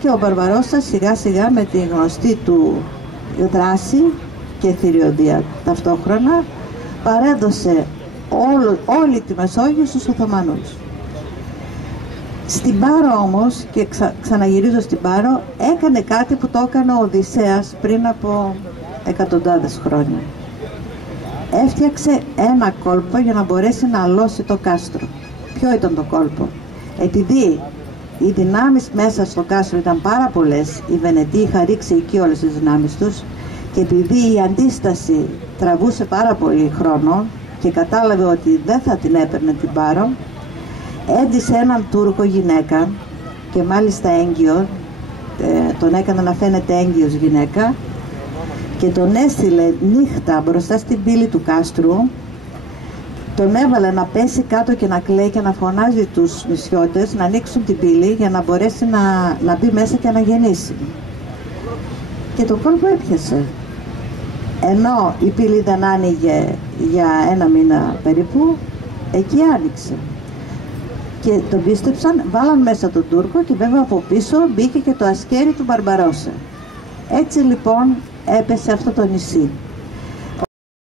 και ο Μπαρμπαρόσα σιγά σιγά με τη γνωστή του δράση και θηριωδία ταυτόχρονα παρέδωσε όλη τη Μεσόγειο στους Οθωμανούς. Στην Πάρο όμως, και ξαναγυρίζω στην Πάρο, έκανε κάτι που το έκανε ο Οδυσσέας πριν από εκατοντάδες χρόνια. Έφτιαξε ένα κόλπο για να μπορέσει να αλώσει το κάστρο. Ποιο ήταν το κόλπο? Επειδή οι δυνάμεις μέσα στο κάστρο ήταν πάρα πολλές, οι Βενετοί είχαν ρίξει εκεί όλες τις δυνάμεις τους, και επειδή η αντίσταση τραβούσε πάρα πολύ χρόνο και κατάλαβε ότι δεν θα την έπαιρνε την Πάρο, έντυσε έναν Τούρκο γυναίκα, και μάλιστα έγκυο, τον έκανε να φαίνεται έγκυος γυναίκα, και τον έστειλε νύχτα μπροστά στην πύλη του κάστρου, τον έβαλε να πέσει κάτω και να κλαίει και να φωνάζει τους νησιώτες να ανοίξουν την πύλη για να μπορέσει να μπει μέσα και να γεννήσει. Και το κόλπο έπιασε. Ενώ η πύλη δεν άνοιγε για ένα μήνα περίπου, εκεί άνοιξε. Και τον πίστεψαν, βάλαν μέσα τον Τούρκο και βέβαια από πίσω μπήκε και το ασκέρι του Μπαρμπαρόσα. Έτσι λοιπόν έπεσε αυτό το νησί.